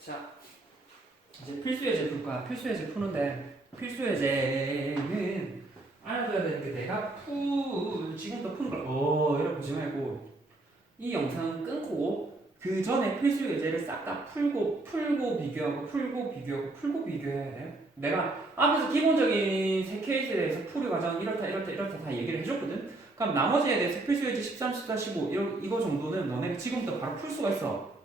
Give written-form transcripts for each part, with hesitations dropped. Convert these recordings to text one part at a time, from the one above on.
자, 이제 필수예제 풀 거야. 필수예제 푸는데 필수예제는 알아둬야 되는 게 내가 지금부터 푸는 걸 이렇게 보지 말고 이 영상은 끊고 그 전에 필수예제를 싹 다 풀고 비교해야 돼. 내가 앞에서 기본적인 세 케이스에 대해서 풀이 과정 이렇다 다 얘기를 해줬거든. 그럼 나머지에 대해서 필수예제 13, 14, 15 이거 정도는 너네가 지금부터 바로 풀 수가 있어.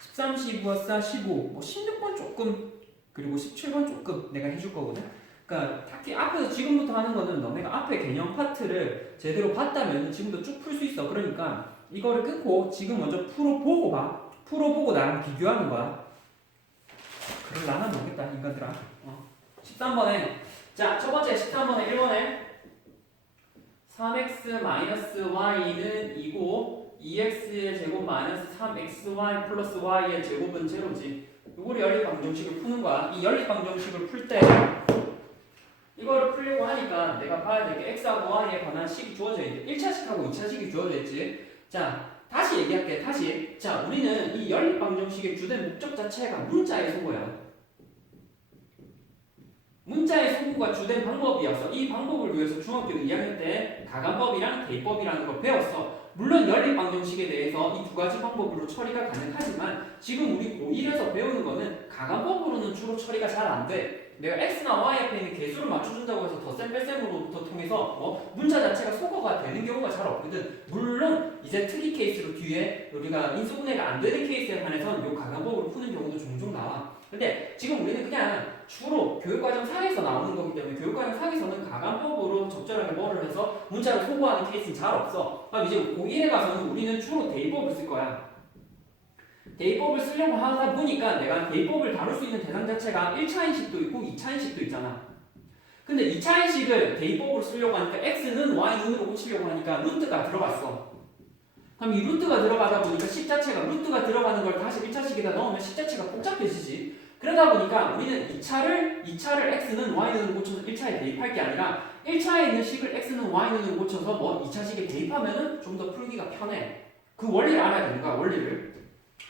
13, 15, 14, 15, 뭐 16번 조금 그리고 17번 조금 내가 해줄 거거든. 그러니까 딱히 앞에서 지금부터 하는 거는 너네가 앞에 개념 파트를 제대로 봤다면 지금부터 쭉 풀 수 있어. 그러니까 이거를 끊고 지금 먼저 풀어보고 봐. 풀어보고 나랑 비교하는 거야. 그걸 나만 모르겠다 인간들아. 13번에 자 첫번째 13번에 1번에 3x-y는 2고 2x의 제곱 마이너스 3xy 플러스 y의 제곱은 제로지. 이걸 연립방정식을 푸는 거야. 이 연립방정식을 풀 때 이거를 풀려고 하니까 내가 봐야 될 게 x하고 y에 관한 식이 주어져 있는데 1차식하고 2차식이 주어져 있지. 자 다시 얘기할게. 다시. 자 우리는 이 연립방정식의 주된 목적 자체가 문자의 소거야. 문자의 소구가 주된 방법이어서 이 방법을 위해서 중학교 2학년 때 가간법이랑 대입법이라는 걸 배웠어. 물론 연립방정식에 대해서 이 두 가지 방법으로 처리가 가능하지만 지금 우리 고1에서 배우는 거는 가간법으로는 주로 처리가 잘 안 돼. 내가 x나 y 앞에 있는 개수를 맞춰준다고 해서 덧셈 뺄셈으로부터 통해서 문자 자체가 소거가 되는 경우가 잘 없거든. 물론 이제 특이 케이스로 뒤에 우리가 인수분해가 안 되는 케이스에 한해서는 이 가간법으로 푸는 경우도 종종 나와. 근데 지금 우리는 그냥 주로 교육과정 상에서 나오는 거기 때문에 교육과정 상에서는 가간법으로 적절하게 뭐를 해서 문자를 소거하는 케이스는 잘 없어. 그럼 이제 고1에 가서는 우리는 주로 대입법을 쓸 거야. 대입법을 쓰려고 하다 보니까 내가 대입법을 다룰 수 있는 대상 자체가 1차인식도 있고 2차인식도 있잖아. 근데 2차인식을 대입법으로 쓰려고 하니까 x는 y는으로 고치려고 하니까 루트가 들어갔어. 그럼 이 루트가 들어가다 보니까 식 자체가 루트가 들어가는 걸 다시 1차식에다 넣으면 식 자체가 복잡해지지. 그러다 보니까 우리는 2차를 x는 y는으로 고쳐서 1차에 대입할 게 아니라 1차에 있는 식을 x는 y는으로 고쳐서 뭐 2차식에 대입하면은 좀 더 풀기가 편해. 그 원리를 알아야 되는 거야, 원리를.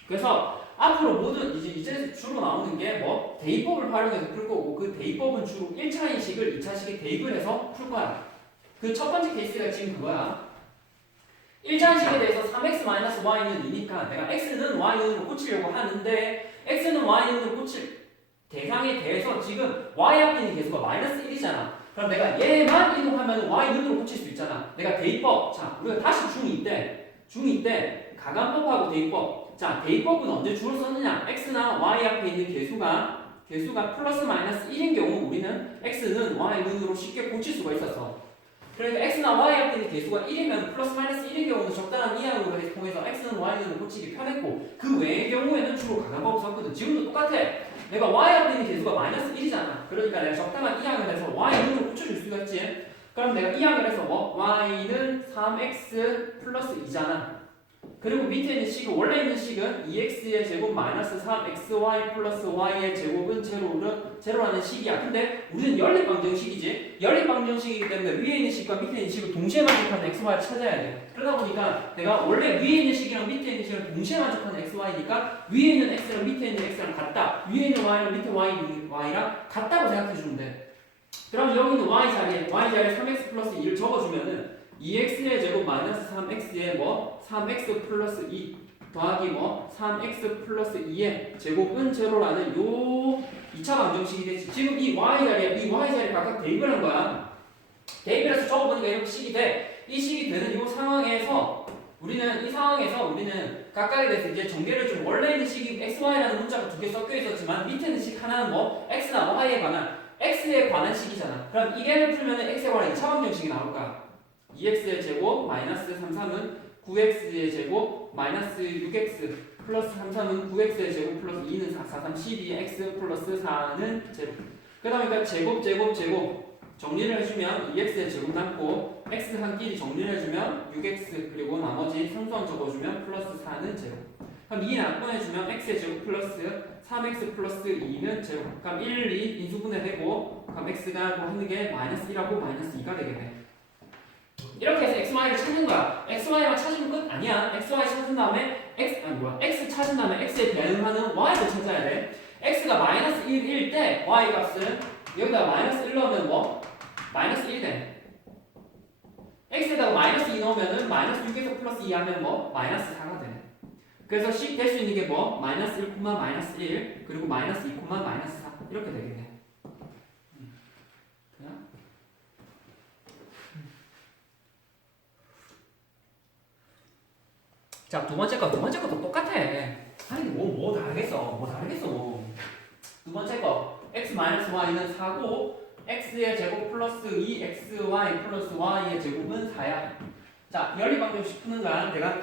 그래서 앞으로 모든 이제 주로 나오는 게 뭐 대입법을 활용해서 풀 거고 그 대입법은 주로 1차인 식을 2차식에 대입을 해서 풀 거야. 그 첫 번째 케이스가 지금 그거야. 1차식에 대해서 3x-y는 2니까 내가 x는 y는으로 고치려고 하는데 x는 y는으로 고칠 대상에 대해서 지금 y 앞에 있는 개수가 마이너스 1이잖아. 그럼 내가 얘만 이동하면 y는으로 고칠 수 있잖아. 내가 대입법, 자 우리가 다시 중2 때 가간법하고 대입법. 자 대입법은 언제 주로 썼느냐? x나 y 앞에 있는 개수가 플러스 마이너스 1인 경우 우리는 x는 y는으로 쉽게 고칠 수가 있었어. 그러니까 x나 y 앞에 있는 개수가 1이면 플러스 마이너스 1인 경우는 적당한 이항으로 통해서 x는 y는 고치기 편했고 그 외의 경우에는 주로 가간법을 썼거든. 지금도 똑같아. 내가 y 앞에 있는 개수가 마이너스 1이잖아. 그러니까 내가 적당한 이항을 해서 y는으로 고쳐줄 수가 있지. 그럼 내가 이항을 해서 뭐? y는 3x 플러스 2잖아. 그리고 밑에 있는 식은 원래 있는 식은 2x의 제곱 마이너스 3xy 플러스 y의 제곱은 제로라는 식이야. 근데 우리는 연립방정식이지. 연립방정식이기 때문에 위에 있는 식과 밑에 있는 식을 동시에 만족하는 xy를 찾아야 돼. 그러다 보니까 내가 원래 위에 있는 식이랑 밑에 있는 식을 동시에 만족하는 xy니까 위에 있는 x랑 밑에 있는 x랑 같다. 위에 있는 y랑 밑에 y랑 같다고 생각해 주면 돼. 그럼 여기 있는 y 자리에 3x 플러스 2를 적어주면은 2x의 제곱 마이너스 3x의 뭐 3x 플러스 2 더하기 뭐 3x 플러스 2의 제곱은 제로라는 요 2차 방정식이 되지. 지금 이 y 자리에 각각 대입을 한 거야. 대입을 해서 적어보니까 이렇게 식이 돼. 이 식이 되는 이 상황에서 우리는 각각에 대해서 이제 전개를 좀 원래 있는 식이 xy라는 문자가 두 개 섞여 있었지만 밑에 있는 식 하나는 뭐 x나 y에 관한 식이잖아. 그럼 이게 풀면 x에 관한 2차 방정식이 나올 거야. 2x의 제곱 마이너스 33은 9x의 제곱 마이너스 6x 플러스 33은 9x의 제곱 플러스 2는 4, 4, 3, 12x 플러스 4는 제곱. 그 다음에 제곱 정리를 해주면 2x의 제곱 남고 x 한 끼리 정리를 해주면 6x 그리고 나머지 상수항 적어주면 플러스 4는 제곱. 그럼 2 약분해주면 x의 제곱 플러스 3x 플러스 2는 제곱. 그럼 1, 2 인수분해되고 그럼 x가 뭐 하는 게 마이너스 1하고 마이너스 2가 되겠네. 이렇게 해서 xy를 찾는 거야. xy만 찾으면 끝? 아니야. xy 찾은 다음에 x 찾은 다음에 x에 대응하는 y를 찾아야 돼. x가 마이너스 1일 때 y 값은 여기다가 마이너스 1 넣으면 뭐? 마이너스 1이 돼. x에다가 마이너스 2 넣으면은 마이너스 6에서 플러스 2 하면 뭐? 마이너스 4가 돼. 그래서 식 될 수 있는 게 뭐? 마이너스 1, 마이너스 1 그리고 마이너스 2, 마이너스 4 이렇게 되겠네. 자, 두 번째 것도 똑같아. 아니, 뭐 다르겠어. 두 번째 거, x-y는 4고, x의 제곱 플러스 2xy 플러스 y의 제곱은 4야. 자, 연립방정식 푸는 건 내가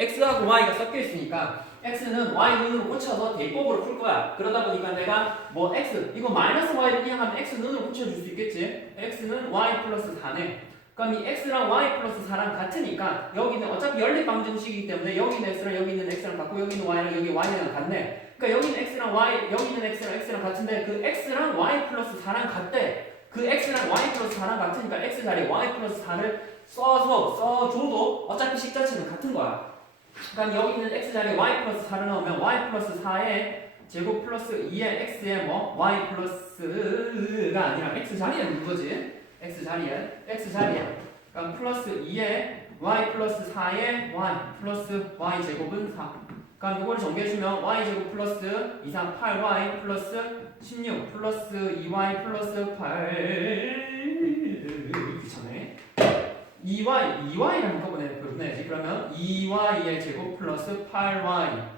x하고 y가 섞여 있으니까, x는 y 눈으로 꽂혀서 대입법으로 풀 거야. 그러다 보니까 내가 뭐 x, 이거 마이너스 y를 이항하면 x 눈으로 붙여줄 수 있겠지? x는 y 플러스 4네. 그럼 이 x랑 y 플러스 4랑 같으니까 여기는 어차피 연립방정식이기 때문에 여기 있는 x랑 여기 있는 x랑 같고 여기 있는 y랑 여기 y랑 같네. 그러니까 여기 있는 x랑 y, 여기 있는 x랑 같은데 그 x랑 y 플러스 4랑 같대. 그 x랑 y 플러스 4랑 같으니까 x 자리에 y 플러스 4를 써줘도 어차피 식 자체는 같은 거야. 그럼 여기 있는 x 자리에 y 플러스 4를 넣으면 y 플러스 4에 제곱 플러스 2의 x에 뭐 y 플러스가 아니라 x 자리에 있는 거지. x 자리에 그럼 플러스 2에 y 플러스 4에 y 플러스 y 제곱은 4. 그럼 이거를 정리해주면 y 제곱 플러스 2, 3, 8y 플러스 16 플러스 2y 플러스 8 귀찮네. 2y를 한꺼번에 보내야지. 그러면 2y의 제곱 플러스 8y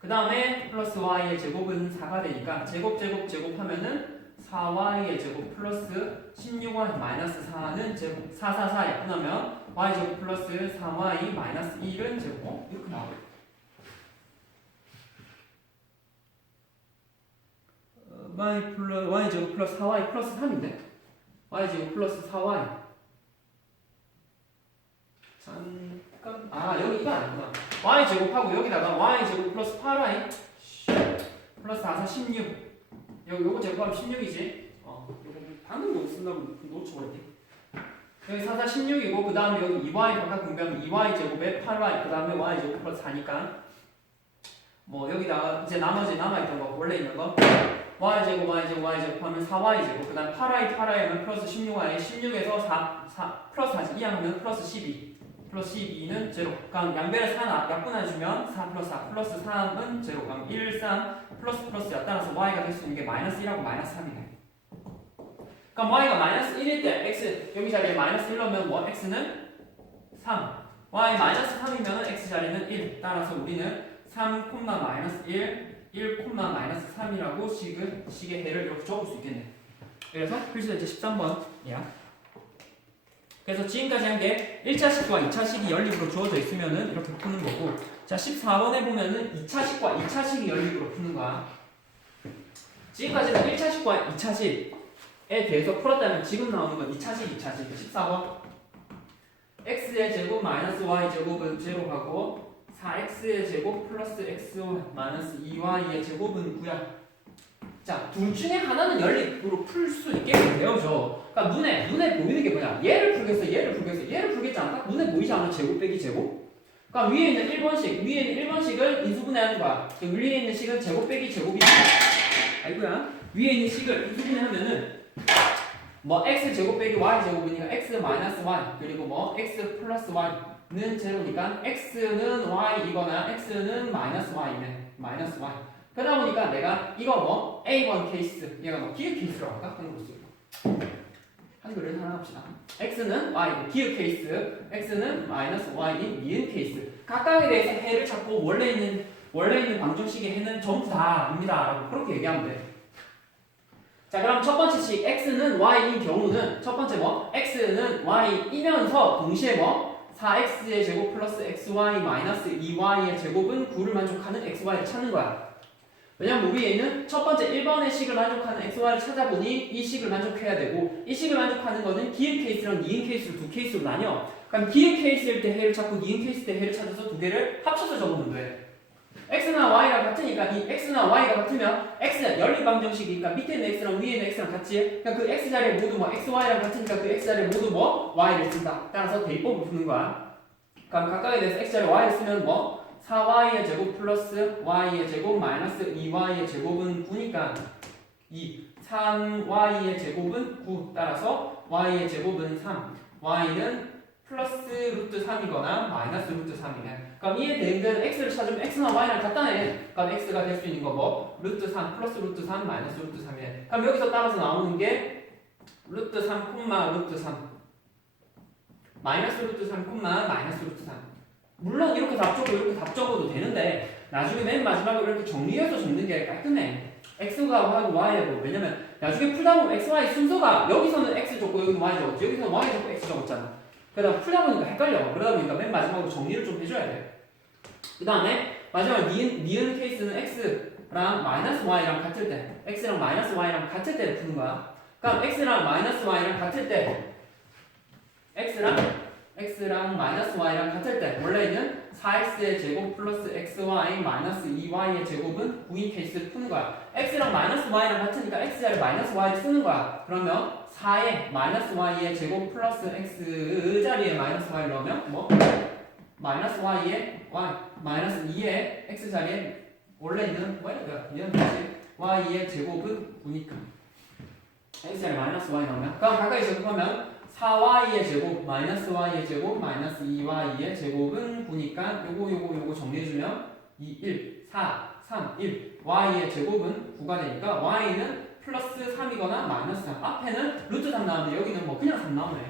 그 다음에 플러스 y의 제곱은 4가 되니까 제곱하면은 4y의 제곱 플러스 16y 마이너스 4는 제곱 4야. 그러면 y 제곱 플러스 4y 마이너스 1은 제곱 이렇게 나오고 y 제곱 플러스 4y 플러스 3인데 y 제곱 플러스 4y 잠깐 여기 이거 아니구나. y 제곱하고 여기다가 y 제곱 플러스 8y 플러스 4, 4, 16 요거 제곱하면 16이지. 요거 방금 요거 쓴다고 놓쳐버렸지. 여기 4, 4, 16이고 그 다음에 여기 2y 바깥 공개하면 2y 제곱에 8y 그 다음에 y 제곱 플러스 4니까 뭐 여기다가 이제 나머지 남아있던 거 원래 있는 거 y 제곱 하면 4y 제곱 그 다음에 8y 하면 플러스 16y 16에서 4 플러스 4 이항하면 플러스 12 플러스 12는 제로. 그럼 양변에 4 약분해주면 4 플러스 4 플러스 3은 제로. 그럼 1, 3 플러스야. 따라서 y가 될 수 있는 게 마이너스 1하고 마이너스 3이네. 그럼 y가 마이너스 1일 때 x 여기 자리에 마이너스 1 넣으면 뭐 x는 3. y 마이너스 3이면 x 자리는 1. 따라서 우리는 3, 마이너스 1, 마이너스 3이라고 식의 해를 이렇게 적을 수 있겠네. 그래서 필수제제 13번이야. 그래서 지금까지 한 게 1차식과 2차식이 연립으로 주어져 있으면은 이렇게 푸는 거고, 자 14번에 보면은 2차식과 2차식이 연립으로 푸는 거야. 지금까지는 1차식과 2차식에 대해서 풀었다면 지금 나오는 건 2차식. 14번 x의 제곱 마이너스 y 제곱은 제로하고 4x의 제곱 플러스 x 마이너스 2y의 제곱은 9야. 자, 둘 중에 하나는 연립으로 풀 수 있게 되어줘. 그러니까 눈에 보이는 게 뭐냐? 얘를 풀겠지 않을까? 눈에 보이지 않아? 제곱 빼기 제곱? 그러니까 위에 있는 1번식을 인수분해하는 거야. 위에 있는 식은 제곱 빼기 제곱이지. 아이고야. 위에 있는 식을 인수분해하면은 뭐 x 제곱 빼기 y 제곱이니까 x 마이너스 y 그리고 뭐 x 플러스 y는 제로니까 x는 y이거나 x는 마이너스 y네. 마이너스 y. 그러다 보니까 내가 이거 뭐 A1 케이스 얘가 뭐 기획 케이스라고 할까? 한글을 하나 합시다. x는 y 기획 케이스, x는 마이너스 y인 미은 케이스. 각각에 대해서 해를 찾고 원래 있는 방정식의 해는 전부 다입니다라고 그렇게 얘기하면 돼. 자, 그럼 첫 번째 식 x는 y인 경우는 첫 번째 뭐 x는 y이면서 동시에 뭐 4x의 제곱 플러스 xy 마이너스 2y의 제곱은 9를 만족하는 xy를 찾는 거야. 왜냐면 우리에는 첫 번째 1번의 식을 만족하는 xy를 찾아보니 이 식을 만족해야 되고 이 식을 만족하는 거는 기획 케이스랑 니은 케이스로 두 케이스로 나뉘어. 그럼 기획 케이스일 때 해를 찾고 니은 케이스 때 해를 찾아서 두 개를 합쳐서 적으면 돼. x나 y랑 같으니까 이 x나 y가 같으면 x는 연립방정식이니까 밑에 있는 x랑 위에 있는 x랑 같지. 그러니까 그 x 자리에 모두 뭐 x, y랑 같으니까 그 x 자리에 모두 뭐 y를 쓴다. 따라서 대입법을 푸는 거야. 그럼 각각에 대해서 x 자리에 y를 쓰면 뭐 4y의 제곱 플러스 y의 제곱 마이너스 2y의 제곱은 9니까 3y의 제곱은 9 따라서 y의 제곱은 3 y는 플러스 루트 3이거나 마이너스 루트 3이네. 그럼 이에 대응되는 x를 찾으면 x나 y랑 같다네. 그럼 x가 될 수 있는 거 뭐? 루트 3 플러스 루트 3 마이너스 루트 3이네. 그럼 여기서 따라서 나오는 게 루트 3 콤마 루트 3 마이너스 루트 3 콤마 마이너스 루트 3. 물론 이렇게 답 적고 이렇게 답 적어도 되는데 나중에 맨 마지막으로 이렇게 정리해서 적는 게 깔끔해. x가 하고 y하고. 왜냐면 나중에 풀다 보면 x, y 순서가 여기서는 x 적고 여기는 y 적었지. 여기서는 y 적고 x 적었잖아. 그러다 풀다 보니까 헷갈려. 그러다 보니까 맨 마지막으로 정리를 좀 해줘야 돼. 그 다음에 마지막 니은 케이스는 x랑 마이너스 y랑 같을 때, x랑 마이너스 y랑 같을 때를 푸는 거야. 그럼 x랑 마이너스 y랑 같을 때, x랑 마이너스 y랑 같을 때 원래는 4x의 제곱 플러스 xy 마이너스 2y의 제곱은 9인 케이스를 푸는 거야. x랑 마이너스 y랑 같으니까 x자리 마이너스 y를 쓰는 거야. 그러면 4의 마이너스 y의 제곱 플러스 x자리에 마이너스 y를 넣으면 뭐? 마이너스 y의 y 마이너스 2의 x자리에 원래는 y의 제곱은 9니까 x자리에 마이너스 y 넣으면 그럼 가까이 제곱하면 4y의 제곱 마이너스 y의 제곱 마이너스 2y의 제곱은 9니까 요거 정리해주면 2, 1, 4, 3, 1 y의 제곱은 9가 되니까 y는 플러스 3이거나 마이너스 3 앞에는 루트 3 나오는데 여기는 뭐 그냥 3 나오네.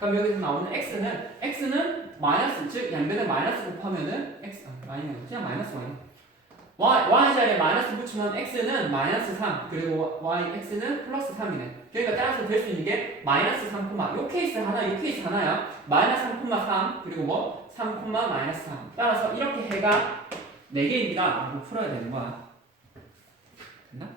그럼 여기서 나오는 x는 마이너스 즉 양변에 마이너스 곱하면은 x 아니면 그냥 마이너스 y 자리에 마이너스 붙이면 x는 마이너스 3 그리고 x는 플러스 3이네. 그러니까 따라서 될 수 있는 게 마이너스 3, 요 케이스 하나야. 마이너스 3, 3 그리고 뭐 3, 마이너스 3 따라서 이렇게 해가 4개입니다 라고 풀어야 되는 거야. 됐나?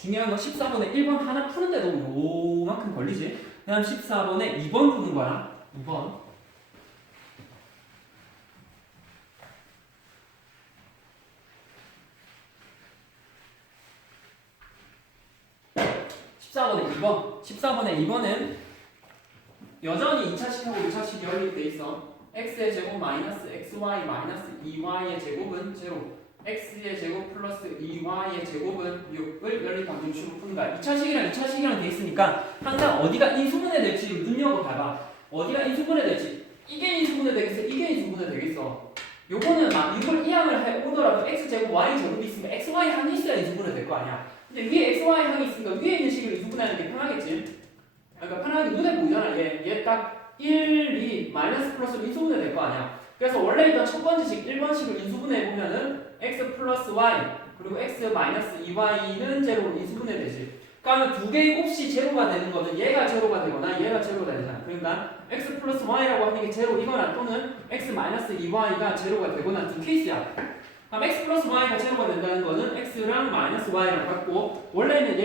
중요한 건 14번에 1번 하나 푸는데도 요만큼 걸리지. 그 다음 14번에 2번 푸는 거야. 2번 14번에 2번은 여전히 2차식하고 6차식이 연립돼 있어. x의 제곱 마이너스 xy 마이너스 2y의 제곱은 제로 x의 제곱 플러스 2y의 제곱은 6을 연립방정식으로 푸는 거야. 2차식이랑 돼 있으니까 항상 어디가 인수분해 될지 눈여겨봐봐. 어디가 인수분해 될지 이게 인수분해 되겠어? 이게 인수분해 되겠어? 요거는 막 이걸 이항을 해오더라도 x제곱 y제곱이 있으면 xy 항이 있어야 인수분해 될 거 아니야. 근데 위에 XY 항이 있으니까 위에 있는 식을 인수분해하는 게 편하겠지. 그러니까 편하게 눈에 보이잖아. 얘 딱 1, 2, 마이너스 플러스로 인수분해 될 거 아니야. 그래서 원래 있던 첫 번째 식 1번식을 인수분해 보면은 x 플러스 y 그리고 x 마이너스 2y는 제로로 인수분해 되지. 그러니까 두 개의 곱이 제로가 되는 거는 얘가 제로가 되거나 얘가 제로가 되잖아. 그러니까 x 플러스 y라고 하는 게 제로이거나 또는 x 마이너스 2y가 제로가 되거나 두 케이스야. 그럼 x 플러스 y가 제로가 된다는 거는 x랑 마이너스 y랑 같고 원래는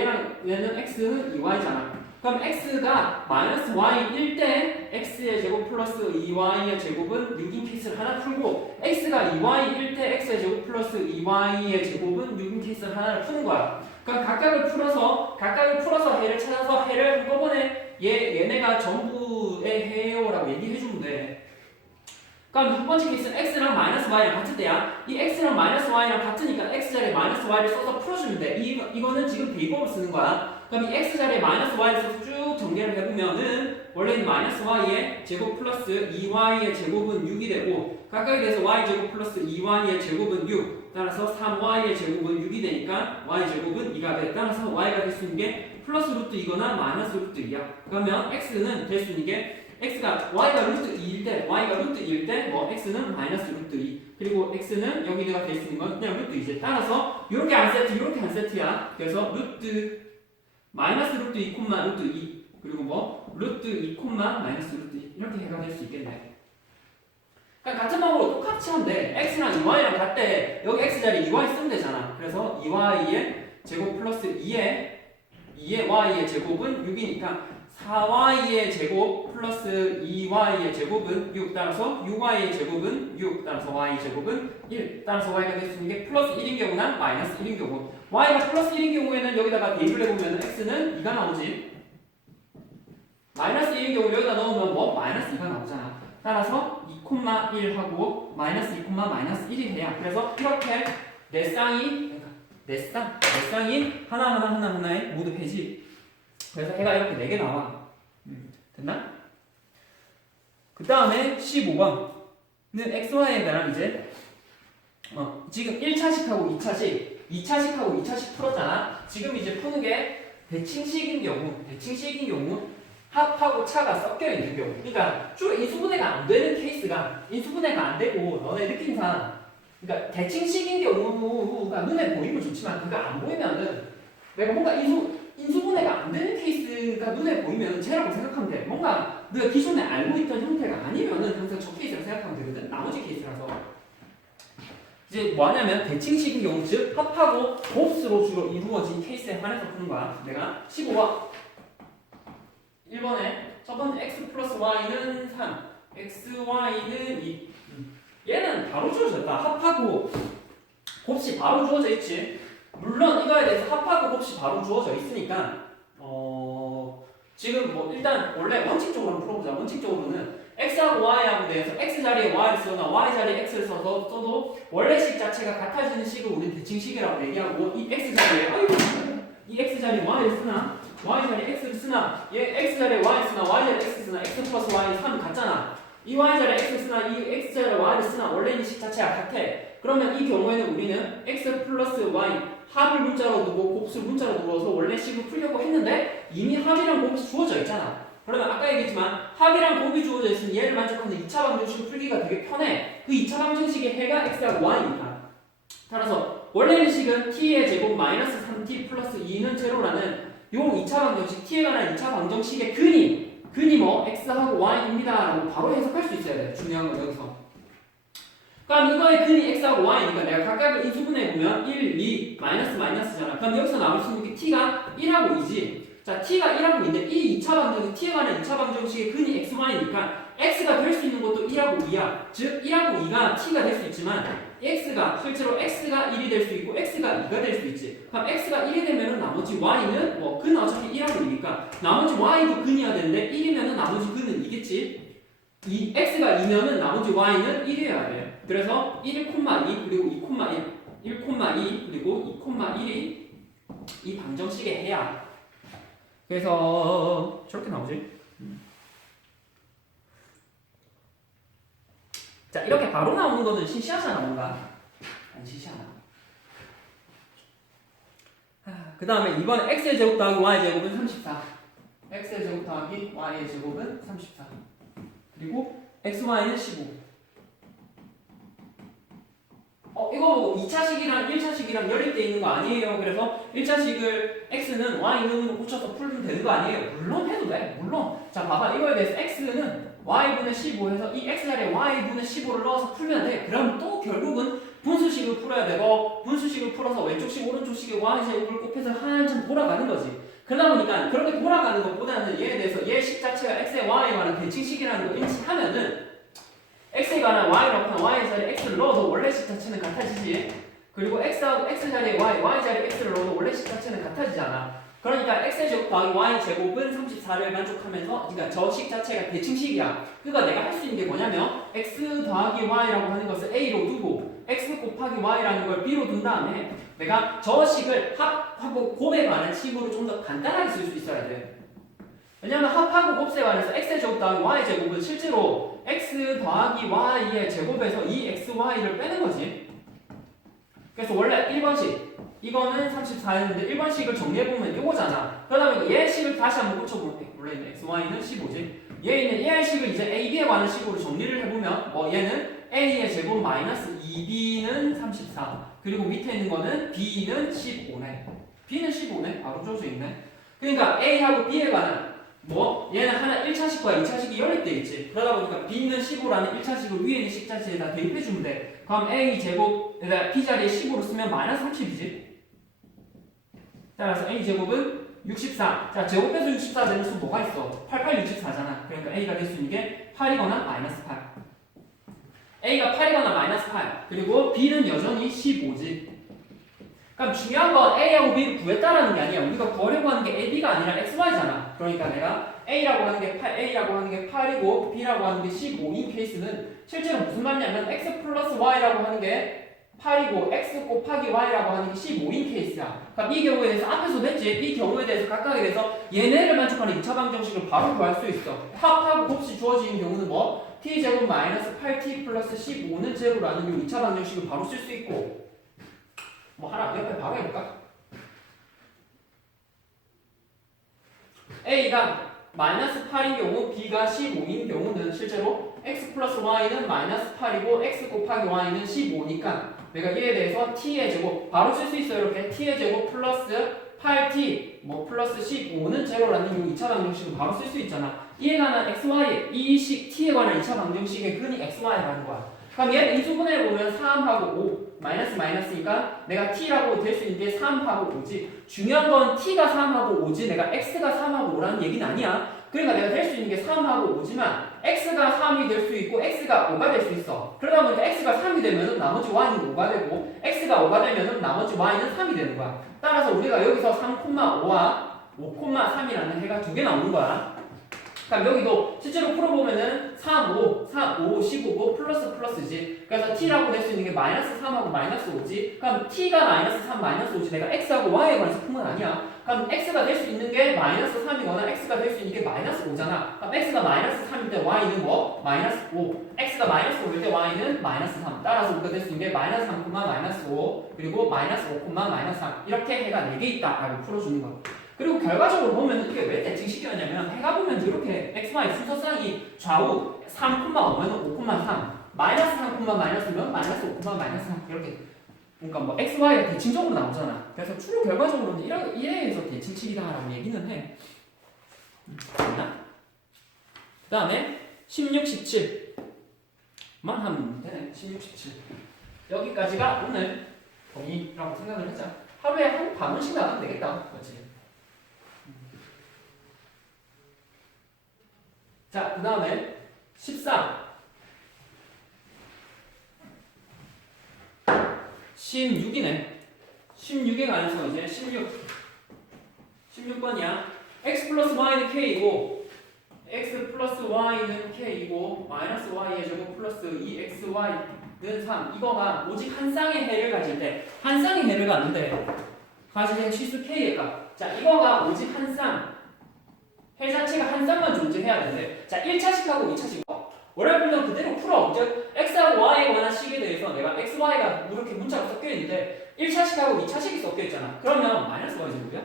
얘는 x는 2y잖아. 그럼 x가 마이너스 y일 때 x의 제곱 플러스 2y의 제곱은 6인 케이스를 하나 풀고 x가 2y일 때 x의 제곱 플러스 2y의 제곱은 6인 케이스를 하나를 푸는 거야. 그럼 각각을 풀어서 해를 찾아서 해를 한꺼번에 얘네가 전부의 해요라고 얘기해주면 돼. 그럼 첫 번째 케이스는 x랑 마이너스 y랑 같을 때야. 이 x랑 마이너스 y랑 같으니까 x자리에 마이너스 y를 써서 풀어주면 돼. 이거는 지금 대입법을 쓰는 거야. 그럼 이 x자리에 마이너스 y를 써서 쭉 정리를 해보면은 원래는 마이너스 y의 제곱 플러스 2y의 제곱은 6이 되고 각각에 대해서 y제곱 플러스 2y의 제곱은 6 따라서 3y의 제곱은 6이 되니까 y제곱은 2가 돼. 따라서 y가 될 수 있는 게 플러스 루트 2거나 마이너스 루트 2야. 그러면 x는 될 수 있는 게 x가 y가 루트 2일 때 뭐 x는 마이너스 루트 2 그리고 x는 여기가 될 수 있는 건 그냥 루트 2지. 따라서 이렇게 한 세트 이렇게 한 세트야. 그래서 루트 마이너스 루트 2 콤마 루트 2 그리고 뭐 루트 2 콤마 마이너스 루트 2 이렇게 해가 될 수 있겠네. 그러니까 같은 방법으로 똑같이 하면 돼. x랑 2y랑 같대. 여기 x 자리에 2y 쓰면 되잖아. 그래서 2y의 제곱 플러스 2의 y의 제곱은 6이니까 4y의 제곱 플러스 2y의 제곱은 6 따라서 6y의 제곱은 6 따라서 y 제곱은 1 따라서 y가 될 수 있는 게 플러스 1인 경우나 마이너스 1인 경우 y가 플러스 1인 경우에는 여기다가 대입을 해보면 x는 2가 나오지 마이너스 1인 경우 여기다 넣으면 뭐? 마이너스 2가 나오잖아. 따라서 2,1하고 마이너스 2, 마이너스 1이 돼야. 그래서 이렇게 내 쌍이 하나하나에 모두 배지. 그래서 해가 이렇게 4개 나와. 됐나? 그 다음에 15번은 XY에 대한 이제 지금 1차식하고 2차식하고 2차식 풀었잖아. 지금 이제 푸는 게 대칭식인 경우 합하고 차가 섞여 있는 경우. 그러니까 주로 인수분해가 안 되는 케이스가 인수분해가 안 되고 너네 느낌상 그러니까 대칭식인 경우가 눈에 보이면 좋지만 그거 안 보이면은 내가 뭔가 인수분해가 안 되는 케이스가 눈에 보이면 쟤라고 생각하면 돼. 뭔가 네가 기존에 알고 있던 형태가 아니면은 항상 저 케이스라고 생각하면 되거든. 나머지 케이스라서. 이제 뭐하냐면 대칭식인 경우 즉 합하고 곱수로 주로 이루어진 케이스에 한해서 푸는 거야. 내가 15번 1번에 첫 번째 x 플러스 y는 3 xy는 2 얘는 바로 주어졌다. 합하고 곱이 바로 주어져 있지. 물론 이거에 대해서 합하고 곱이 바로 주어져 있으니까 지금 뭐 일단 원래 원칙적으로 한번 풀어보자. 원칙적으로는 x하고 y하고 대해서 x 자리에 y를 쓰거나 y 자리에 x를 써도 원래 식 자체가 같아지는 식을 우리는 대칭식이라고 얘기하고 이 x 자리에 y를 쓰나 y 자리에 x를 쓰나 얘 x 자리에 y를 쓰나 y 자리에 x 쓰나 x 플러스 y 3 같잖아. 이 y 자리에 x 쓰나 이 x 자리에 y를 쓰나 원래 이 식 자체가 같아. 그러면 이 경우에는 우리는 x 플러스 y 합을 문자로 두고 곱수를 문자로 두어서 원래 식을 풀려고 했는데 이미 합이랑 곱이 주어져 있잖아. 그러면 아까 얘기했지만 합이랑 곱이 주어져 있으면 얘를 만족하는 2차 방정식을 풀기가 되게 편해. 그 2차 방정식의 해가 x하고 y니까. 따라서 원래는 식은 t의 제곱 마이너스 3t 플러스 2는 제로라는 요 2차 방정식 t에 관한 2차 방정식의 근이 뭐 x하고 y입니다 라고 바로 해석할 수 있어야 돼. 중요한 건 여기서. 그럼 이거의 근이 x하고 y니까 내가 각각을 인수분해해보면 1, 2, 마이너스잖아. 그럼 여기서 나올 수 있는 게 t가 1하고 2지. 자, t가 1하고 2인데 이 2차 방정식, t에 관한 2차 방정식의 근이 x, y니까 x가 될 수 있는 것도 1하고 2야. 즉 1하고 2가 t가 될 수 있지만 실제로 x가 1이 될 수 있고 x가 2가 될 수 있지. 그럼 x가 1이 되면은 나머지 y는 뭐 근은 어차피 1하고 2니까 나머지 y도 근이어야 되는데 1이면은 나머지 근은 2겠지. 이 x가 2면은 나머지 y는 1이어야 돼. 그래서 1,2 그리고 2,1 1,2 그리고 2,1이 이 방정식의 해야. 그래서 저렇게 나오지. 자, 이렇게 바로 나오는 거는 시시하잖아. 뭔가 안 시시하나. 그 다음에 이번에 x의 제곱 더하기 y의 제곱은 34. x의 제곱 더하기 y의 제곱은 34. 그리고 xy는 15. 이거 뭐 2차식이랑 1차식이랑 연립되어 있는 거 아니에요. 그래서 1차식을 x는 y는 붙여서 풀면 되는 거 아니에요. 물론 해도 돼. 물론. 자, 봐봐. 이거에 대해서 x는 y분의 15 해서 이 x 자리에 y분의 15를 넣어서 풀면 돼. 그럼 또 결국은 분수식을 풀어야 되고 분수식을 풀어서 왼쪽식 오른쪽식의 y제곱을 곱해서 한참 돌아가는 거지. 그러다 보니까 그렇게 돌아가는 것보다는 얘에 대해서 얘 식 자체가 x에 y에 관한 대칭식이라는 거 인식하면은 x에 관한 y라고 하면 y 자리에 x를 넣어도 원래 식 자체는 같아지지. 그리고 x하고 x 자리에 y 자리에 x를 넣어도 원래 식 자체는 같아지잖아. 그러니까 x의 제곱 더하기 y 제곱은 34를 만족하면서 그러니까 저 식 자체가 대칭식이야. 그러니까 내가 할 수 있는 게 뭐냐면 x 더하기 y라고 하는 것을 a로 두고 x 곱하기 y라는 걸 b로 둔 다음에 내가 저 식을 합하고 곱에 관한 식으로 좀 더 간단하게 쓸 수 있어야 돼. 왜냐면 합하고 곱에 관해서 x의 제곱 더하기 y 제곱은 실제로 x 더하기 y의 제곱에서 이 xy를 빼는 거지. 그래서 원래 1번식 이거는 34였는데 1번식을 정리해보면 이거잖아. 그러다 보니까 얘 식을 다시 한번 고쳐볼게. 원래 있는 xy는 15지. 얘 있는 얘 식을 이제 a, b에 관한 식으로 정리를 해보면 얘는 a의 제곱 마이너스 2b는 34 그리고 밑에 있는 거는 b는 15네. b는 15네. 바로 주어져 있네. 그러니까 a하고 b에 관한 얘는 하나 1차식과 2차식이 연립되어 있지. 그러다 보니까 b는 15라는 1차식을 위에 있는 식 자체에다 대입해주면 돼. 그럼 a 제곱, b 자리에 15로 쓰면 마이너스 30이지. 따라서 a 제곱은 64. 자, 제곱해서 64 되는 수 뭐가 있어? 88, 64잖아. 그러니까 a가 될 수 있는 게 8이거나 마이너스 8. a가 8이거나 마이너스 8. 그리고 b는 여전히 15지. 그럼 중요한 건 a하고 b를 구했다라는 게 아니야. 우리가 구하려고 하는 게 a, b가 아니라 x, y잖아. 그러니까 내가 A라고 하는 게 8이고 B라고 하는 게 15인 케이스는 실제로 무슨 말이냐면 X 플러스 Y라고 하는 게 8이고 X 곱하기 Y라고 하는 게 15인 케이스야. 그럼 이 경우에 대해서 앞에서 했지? 이 경우에 대해서 각각에 대해서 얘네를 만족하는 2차 방정식을 바로 구할 수 있어. 합하고 곱이 주어지는 경우는 뭐? t제곱 마이너스 8t 플러스 15는 제로라는 이 2차 방정식을 바로 쓸 수 있고 뭐 하나 옆에 바로 해볼까? A가 마이너스 8인 경우 B가 15인 경우는 실제로 x 플러스 y는 마이너스 8이고 x 곱하기 y는 15니까 내가 이에 대해서 t의 제곱 바로 쓸 수 있어요. 이렇게 t의 제곱 플러스 8t 뭐 플러스 15는 제로라는 이 2차 방정식을 바로 쓸 수 있잖아. 이에 관한 xy 이식 t에 관한 2차 방정식의 근이 xy라는 거야. 그럼 얘를 인수분해를 보면 3하고 5 마이너스니까 내가 t라고 될 수 있는 게 3하고 5지. 중요한 건 t가 3하고 5지 내가 x가 3하고 5라는 얘기는 아니야. 그러니까 내가 될 수 있는 게 3하고 5지만 x가 3이 될 수 있고 x가 5가 될 수 있어. 그러다 보니까 x가 3이 되면은 나머지 y는 5가 되고 x가 5가 되면은 나머지 y는 3이 되는 거야. 따라서 우리가 여기서 3,5와 5,3이라는 해가 두 개 나오는 거야. 그럼 여기도 실제로 풀어보면은 3, 5, 15고 플러스지. 그래서 t라고 될 수 있는 게 마이너스 3하고 마이너스 5지. 그럼 t가 마이너스 3, 마이너스 5지. 내가 x하고 y에 관해서 푼 건 아니야. 그럼 x가 될 수 있는 게 마이너스 3이거나 x가 될 수 있는 게 마이너스 5잖아. 그럼 x가 마이너스 3일 때 y는 뭐? 마이너스 5. x가 마이너스 5일 때 y는 마이너스 3. 따라서 우리가 될 수 있는 게 마이너스 3, 마이너스 5 그리고 마이너스 5, 마이너스 3 이렇게 해가 4개 있다라고 풀어주는 거야. 그리고 결과적으로 보면 이게 왜 대칭식이었냐면 해가 보면 이렇게 xy 순서상이 좌우 3,5면 5,3 마이너스 3, 마이너스면 마이너스 5, 마이너스 3 이렇게 그러니까 뭐 xy가 대칭적으로 나오잖아. 그래서 추로 결과적으로는 이래서 대칭식이다라고 얘기는 해. 됐나? 그 다음에 16, 17만 하면 되네. 16, 17 여기까지가 오늘 범위라고 생각을 하자. 하루에 한 반원씩 나가면 되겠다. 그렇지? 자, 그 다음에 14 16이네 16에 관해서 이제 16번이야 x 플러스 y는 k이고 x 플러스 y는 k이고 마이너스 y의 제곱 플러스 2xy는 3 이거가 오직 한 쌍의 해를 가질 때 한 쌍의 해를 갖는데 가질 치수 k의 값 자 이거가 오직 한 쌍 해 자체가 한 쌍만 존재해야 되는데 자 1차식하고 2차식 원래 풀던 그대로 풀어 즉 x하고 y에 관한 식에 대해서 내가 x, y가 이렇게 문자가 섞여 있는데 1차식하고 2차식이 섞여 있잖아 그러면 마이너스 y 제곱이야?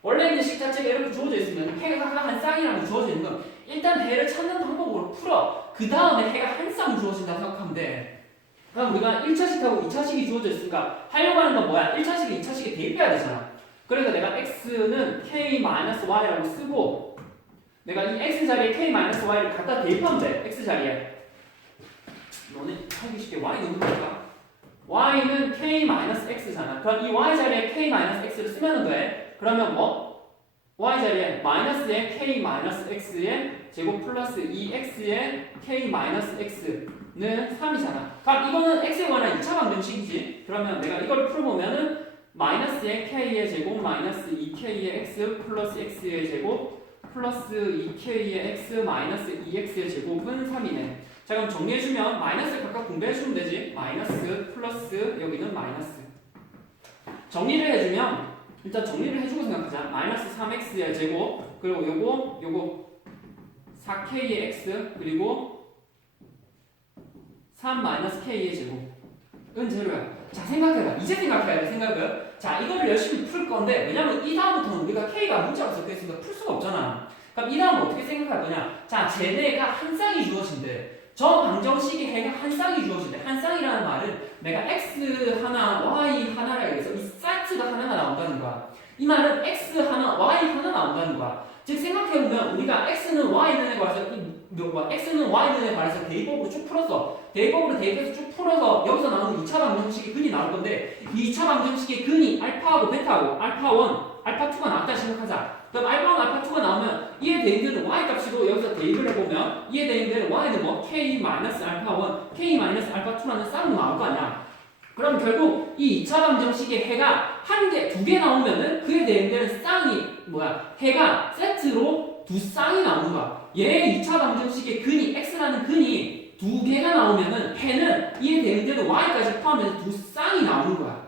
원래 있는 식 자체가 이렇게 주어져 있으면 해가 한 쌍이라고 주어져 있는 건 일단 해를 찾는 방법으로 풀어 그 다음에 해가 한 쌍 주어진다고 생각하면 돼 그럼 우리가 1차식하고 2차식이 주어져 있으니까 하려고 하는 건 뭐야? 1차식에 2차식에 대입해야 되잖아 그러니까 내가 x는 k-y라고 쓰고 내가 이 x 자리에 k-y를 갖다 대입하면 돼. x 자리에. 너는 하기 쉽게 y는 뭐일까? y는 k-x잖아. 그럼 이 y 자리에 k-x를 쓰면 돼. 그러면 뭐? y 자리에 마이너스의 k-x의 제곱 플러스 2x의 k-x는 3이잖아. 그럼 이거는 x에 관한 2차 방정식이지. 그러면 내가 이걸 풀어보면은 마이너스의 k의 제곱 마이너스 2k의 x 플러스 x의 제곱 플러스 2k의 x 마이너스 2x의 제곱은 3이네. 자 그럼 정리해주면 마이너스를 각각 공배해주면 되지. 마이너스 플러스 여기는 마이너스. 정리를 해주면 일단 정리를 해주고 생각하자. 마이너스 3x의 제곱 그리고 요거 4k의 x 그리고 3 마이너스 k의 제곱은 제로야. 자 생각해봐. 이제 생각해야 돼 생각을. 자 이거를 열심히 풀 건데 왜냐면 이 다음부터는 우리가 k가 문자가 적혀있으니까 풀 수가 없잖아. 그럼 이 다음은 어떻게 생각할 거냐? 자 쟤네가 한 쌍이 주어진대. 저 방정식의 해가 한 쌍이 주어진대. 한 쌍이라는 말은 내가 x 하나 y 하나라 해서 이 세트가 하나가 나온다는 거야. 이 말은 x 하나 y 하나 나온다는 거야. 즉 생각해보면 우리가 x는 y는에 관해서 x는 y는에 관해서 대입법으로 쭉 풀었어. 대입법으로 대입해서 쭉 풀어서 여기서 나오는 2차 방정식의 근이 나올 건데 이 2차 방정식의 근이 알파하고 베타하고 알파1, 알파2가 나왔다 생각하자. 그럼 알파1, 알파2가 나오면 이에 대응되는 y 값으로 여기서 대입을 해보면 이에 대응되는 y는 뭐 k-알파1, k-알파2라는 쌍으로 나올 거 아니야. 그럼 결국 이 2차 방정식의 해가 한 개, 두 개 나오면은 그에 대응되는 쌍이 뭐야? 해가 세트로 두 쌍이 나오는 거야. 얘 2차 방정식의 근이 x라는 근이 두 개가 나오면은 해는 이에 대응되는 y까지 포함해서 두 쌍이 나오는 거야.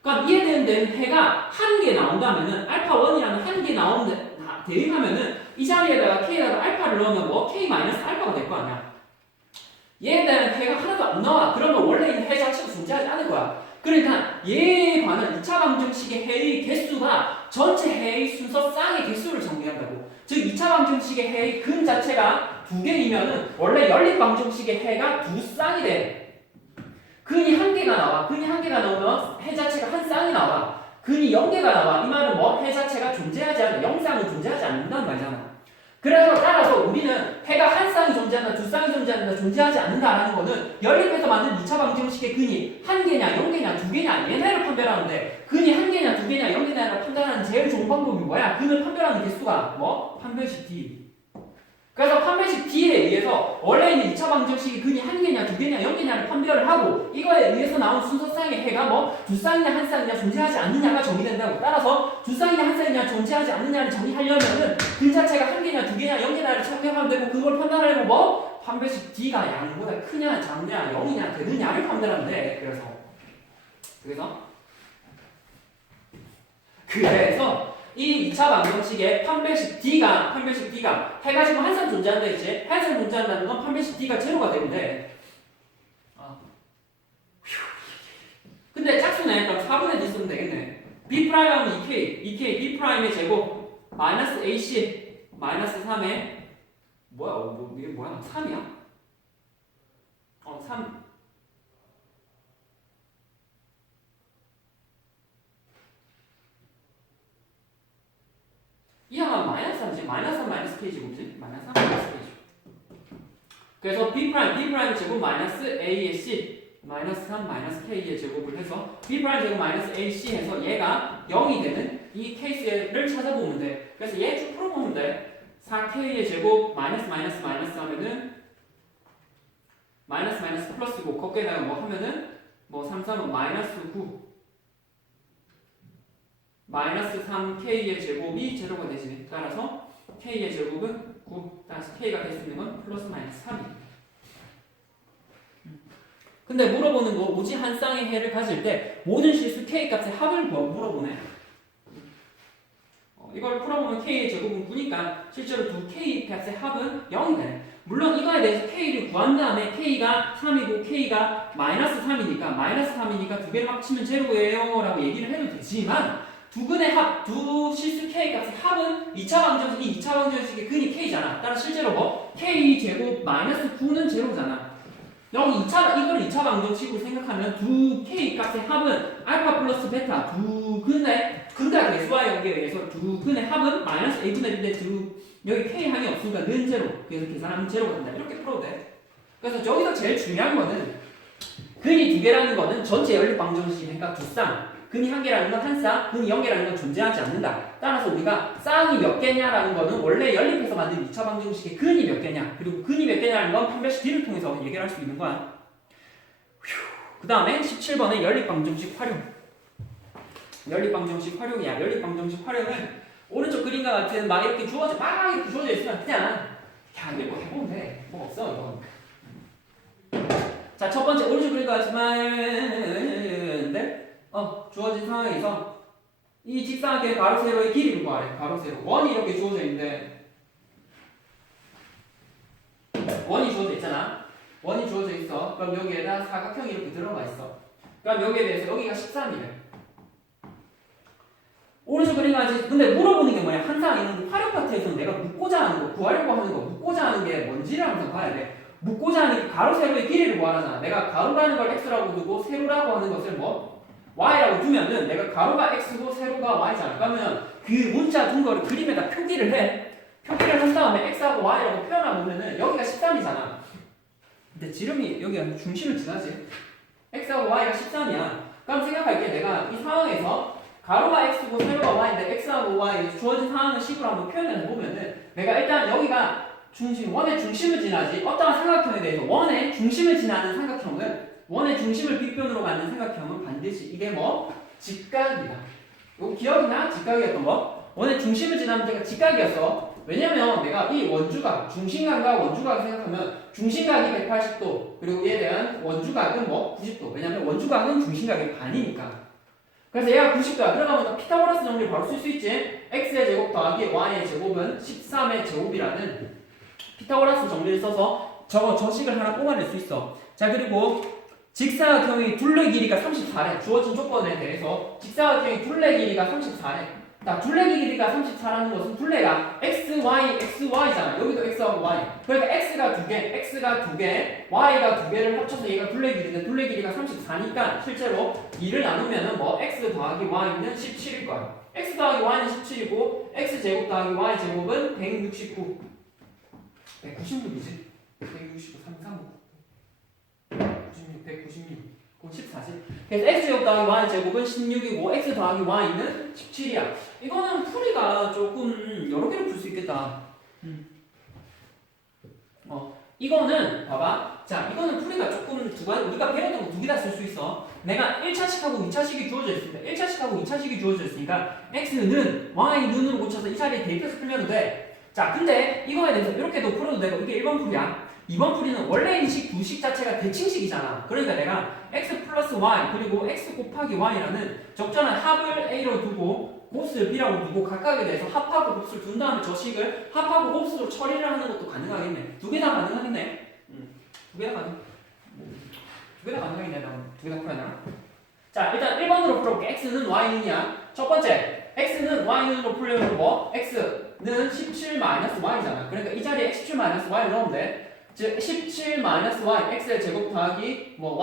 그럼 이에 대응되는 해가 한 개 나온다면은 알파 1이라는 한 개 나오는데 대응하면은 이 자리에다가 k에다가 알파를 넣으면 뭐 k 마이너스 알파가 될 거 아니야. 얘에 대한 해가 하나도 안 나와. 그러면 원래 있는 해 자체가 존재하지 않을 거야. 그러니까 얘에 관한 2차 방정식의 해의 개수가 전체 해의 순서 쌍의 개수를 정리한다고. 즉 2차 방정식의 해의 근 자체가 두 개이면은 원래 연립 방정식의 해가 두 쌍이 돼. 근이 한 개가 나와. 근이 한 개가 나오면 해 자체가 한 쌍이 나와. 근이 0개가 나와. 이 말은 뭐? 해 자체가 존재하지 않는, 0쌍은 존재하지 않는다는 말이잖아. 그래서 따라서 우리는 해가 한 쌍이 존재한다, 두 쌍이 존재한다, 존재하지 않는다라는 거는 연립에서 만든 2차 방정식의 근이 한 개냐, 0개냐, 두 개냐 얘네를 판별하는데 근이 한 개냐, 두 개냐, 0개냐를 판단하는 제일 좋은 방법이 뭐야? 근을 판별하는 개수가 뭐? 판별식 D. 그래서 판별식 D에 의해서 원래 있는 2차 방정식의 근이 한 개냐, 두 개냐, 0개냐를 판별을 하고 이거에 의해서 나온 순서쌍의 해가 뭐 두 쌍이냐 한 쌍이냐 존재하지 않느냐가 정의된다고. 따라서 두 쌍이냐 한 쌍이냐 존재하지 않느냐를 정의하려면은 근 자체가 한 개냐, 두 개냐, 0개냐를 찾으면 되고 그걸 판단하려고 뭐 판별식 D가 양보다 크냐, 작냐, 0이냐, 되느냐를 판단하면 돼. 그래서 이 2차 방정식의 판별식 D가 해가 지금 한 쌍 존재한다 했지? 한 쌍 존재한다는 건 판별식 D가 제로가 되는데 근데 짝수네. 그럼 4분의 D 쓰면 되겠네. B 프라임 하면 2K B 프라임의 제곱 마이너스 AC 마이너스 3에 뭐야? 이게 뭐야? 3이야? 3 이 항은 마이너스 3이지. 마이너스 3 마이너스 K 제곱이지. 마이너스 3 마이너스 K 제곱. 그래서 B 프라임 제곱 마이너스 A의 C 마이너스 3 마이너스 K의 제곱을 해서 B 프라임 제곱 마이너스 AC 해서 얘가 0이 되는 이 케이스를 찾아보면 돼. 그래서 얘 쭉 풀어보면 돼. 4K의 제곱 마이너스 하면은 마이너스 플러스고 거기에다가 뭐 하면은 뭐 3, 3은 마이너스 9 마이너스 3K의 제곱이 제로가 되지. 따라서 K의 제곱은 9. 따라서 K가 될 수 있는 건 플러스 마이너스 3이. 근데 물어보는 거 오직 한 쌍의 해를 가질 때 모든 실수 K 값의 합을 물어보네. 이걸 풀어보면 K의 제곱은 9니까 실제로 두 K 값의 합은 0이 되네. 물론 이거에 대해서 K를 구한 다음에 K가 3이고 K가 마이너스 3이니까 두 개를 합치면 제로예요 라고 얘기를 해도 되지만 두 근의 합, 두 실수 K 값의 합은 2차 방정식의 근이 K잖아. 따라 실제로 뭐? K 제곱 마이너스 9는 제로잖아. 여기 이걸 2차 방정식으로 생각하면 두 K 값의 합은 알파 플러스 베타 두 근의 근과 개수와 연계에 의해서 두 근의 합은 마이너스 A분의 1인데 여기 K 항이 없으니까 는 제로. 그래서 계산하면 제로가 된다. 이렇게 풀어도 돼. 그래서 저기서 제일 중요한 거는 근이 두 개라는 거는 전체 연립 방정식이니까 두 쌍. 근이 한 개라는 건 한 쌍, 근이 0개라는 건 존재하지 않는다. 따라서 우리가 쌍이 몇 개냐라는 거는 원래 연립해서 만든 2차 방정식의 근이 몇 개냐, 그리고 근이 몇 개냐는 건 판별식 D를 통해서 얘기를 할 수 있는 거야. 그 다음에 17번의 연립 방정식 활용. 연립 방정식 활용이야. 연립 방정식 활용은 오른쪽 그림과 같은 막 이렇게 주어져 있으면 그냥 이거 해보면 돼. 뭐 없어 이건. 자, 첫 번째 오른쪽 그림과 같지만 주어진 상황에서 이 직사각형의 가로 세로의 길이를 구하래. 가로 세로. 원이 이렇게 주어져 있는데 원이 주어져 있잖아. 원이 주어져 있어. 그럼 여기에다 사각형이 이렇게 들어가 있어. 그럼 여기에 대해서 여기가 13이래. 오른쪽 그림 가지. 근데 물어보는 게 뭐냐? 항상 이런 활용 파트에서는 내가 묻고자 하는 거, 구하려고 하는 거, 묻고자 하는 게 뭔지를 항상 봐야 돼. 묻고자 하는 게 가로 세로의 길이를 구하잖아. 내가 가로라는 걸 x라고 두고 세로라고 하는 것을 뭐 y라고 두면은 내가 가로가 x고 세로가 y잖아. 그러면 그 문자 둔 거를 그림에다 표기를 해. 표기를 한 다음에 x하고 y라고 표현하고 보면은 여기가 13이잖아. 근데 지름이 여기가 중심을 지나지. x하고 y가 13이야. 그럼 생각할게. 내가 이 상황에서 가로가 x고 세로가 y인데 x하고 y 주어진 상황을 식으로 한번 표현해 보면은 내가 일단 여기가 원의 중심을 지나지. 어떠한 삼각형에 대해서 원의 중심을 지나는 삼각형은 원의 중심을 빗변으로 갖는 삼각형은 반드시 이게 뭐? 직각이다. 이거 기억이나? 직각이었던 거? 원의 중심을 지나면 제가 직각이었어. 왜냐면 내가 이 원주각, 중심각과 원주각을 생각하면 중심각이 180도 그리고 얘에 대한 원주각은 뭐 90도. 왜냐면 원주각은 중심각의 반이니까. 그래서 얘가 90도야. 그러다 보니까 피타고라스 정리를 바로 쓸 수 있지. x의 제곱 더하기 y의 제곱은 13의 제곱이라는 피타고라스 정리를 써서 저식을 하나 뽑아낼 수 있어. 자, 그리고 직사각형의 둘레 길이가 34래. 주어진 조건에 대해서 직사각형의 둘레 길이가 34래. 자, 둘레 길이가 34라는 것은 둘레가 x, y, x, y잖아. 여기도 x하고 y. 그러니까 x가 두 개, y가 두 개를 합쳐서 얘가 둘레 길이인데 둘레 길이가 34니까 실제로 2를 나누면은 뭐 x 더하기 y는 17일 거야. x 더하기 y는 17이고 x 제곱 더하기 y 제곱은 169. 196이지? 169, 33. 196. 그럼 14지. 그래서 x제곱 더하기 y제곱은 16이고 x 더하기 y는 17이야. 이거는 풀이가 조금 여러 개로 풀 수 있겠다. 이거는 봐봐. 자, 이거는 풀이가 조금 우리가 배웠던 거 두 개 다 쓸 수 있어. 내가 1차식하고 2차식이 주어져 있습니다. 1차식하고 2차식이 주어져 있으니까 x는 y 눈으로 고쳐서 이 자리에 대입해서 풀면 돼. 자, 근데 이거에 대해서 이렇게도 풀어도 되고 이게 1번 풀이야. 2번 풀이는 원래인 식 두 식 자체가 대칭식이잖아. 그러니까 내가 x 플러스 y 그리고 x 곱하기 y라는 적절한 합을 a로 두고 곱수를 b라고 두고 각각에 대해서 합하고 곱수를 둔 다음에 저 식을 합하고 곱수로 처리를 하는 것도 가능하겠네. 두 개 다 가능하겠네. 두 개 다 가능하겠네. 난 두 개 다 풀어야 자, 일단 1번으로 풀어볼게. x는 y는이야. 첫 번째, x는 y는으로 풀려면 뭐? x는 17 마이너스 y잖아. 그러니까 이 자리에 17 마이너스 y를 넣으면 돼. 즉 17 마이너스 y, x의 제곱 더하기 뭐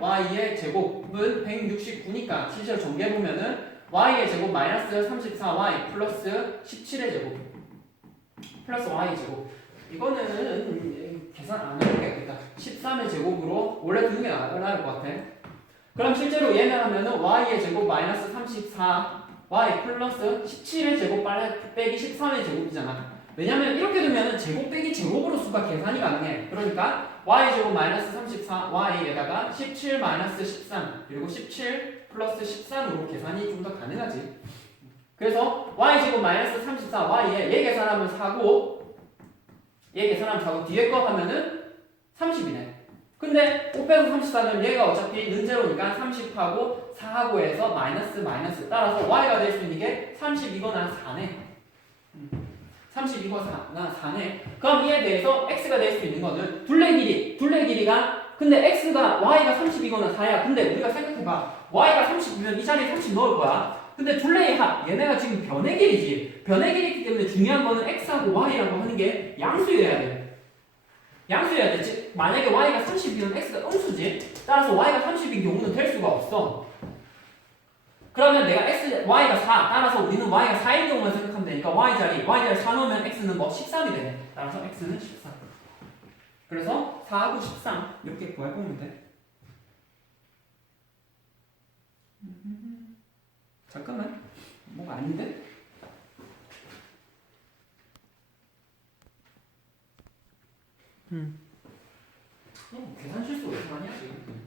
y의 제곱은 169니까 실제로 정리해보면은 y의 제곱 마이너스 34y 플러스 17의 제곱 플러스 y의 제곱. 이거는 계산 안 해도 되겠다. 13의 제곱으로 원래 두는 게 나을 것 같아. 그럼 실제로 얘는 하면은 y의 제곱 마이너스 34y 플러스 17의 제곱 빼기 13의 제곱이잖아. 왜냐면 이렇게 두면은 제곱 빼기 제곱으로 수가 계산이 가능해. 그러니까 y제곱 마이너스 34y에다가 17 마이너스 13 그리고 17 플러스 13으로 계산이 좀 더 가능하지. 그래서 y제곱 마이너스 34y에 얘 계산하면 4고 얘 계산하면 4고 뒤에 거 하면은 30이네. 근데 5 빼서 34는 얘가 어차피 는제로니까 30하고 4하고 해서 마이너스 따라서 y가 될 수 있는 게 32거나 4네. 32거나 4네. 그럼 이에 대해서 x가 될 수 있는 거는 둘레 길이가 근데 x가 y가 32거나 4야. 근데 우리가 생각해봐. y가 30이면 이 자리에 30 넣을 거야. 근데 둘레의 합, 얘네가 지금 변의 길이지. 변의 길이기 때문에 중요한 거는 x하고 y라고 하는 게 양수여야 돼. 양수여야 돼. 만약에 y가 30이면 x가 음수지. 따라서 y가 30인 경우는 될 수가 없어. 그러면 내가 y가 4, 따라서 우리는 y가 4인 경우만 생각하면 되니까 y 자리 4 넣으면 x는 뭐 13이 되네. 따라서 x는 13. 그래서 4하고 13 이렇게 구해보면 돼. 잠깐만, 뭐가 아닌데? 계산 실수 왜 하냐 지금?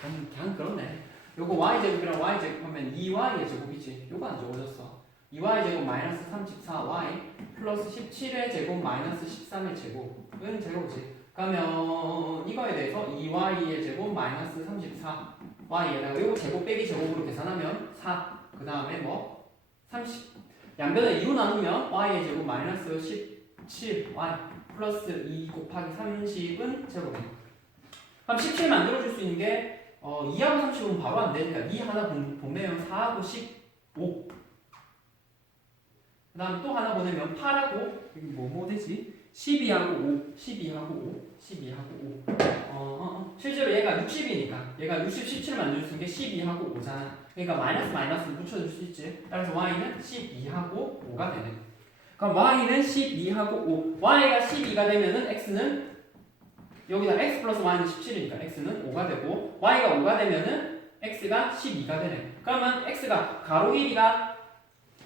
그냥 그렇네. 요거 y제곱이랑 y제곱 하면 2y의 제곱이지. 요거 안 적어졌어. 2y제곱 마이너스 34y 플러스 17의 제곱 마이너스 13의 제곱은 제로지. 그러면 이거에 대해서 2y의 제곱 마이너스 34y에다가 요거 제곱 빼기 제곱으로 계산하면 4. 그 다음에 뭐 30. 양변을 2로 나누면 y의 제곱 마이너스 17y 플러스 2 곱하기 30은 제곱이야. 그럼 17 만들어줄 수 있는 게 2하고 30은 바로 안 되니까 2 하나 보내면 4하고 15. 그 다음 또 하나 보내면 8하고 여기 뭐 되지? 12하고 5. 12하고 5. 실제로 얘가 60이니까 얘가 60, 17을 만들 수 있는 게 12하고 5잖아. 그러니까 마이너스를 붙여줄 수 있지. 따라서 y는 12하고 5가 되네. 그럼 y는 12하고 5. y가 12가 되면은 x는 여기다 x 플러스 y는 17이니까 x는 5가 되고 y가 5가 되면은 x가 12가 되네. 그러면 x가 가로 길이가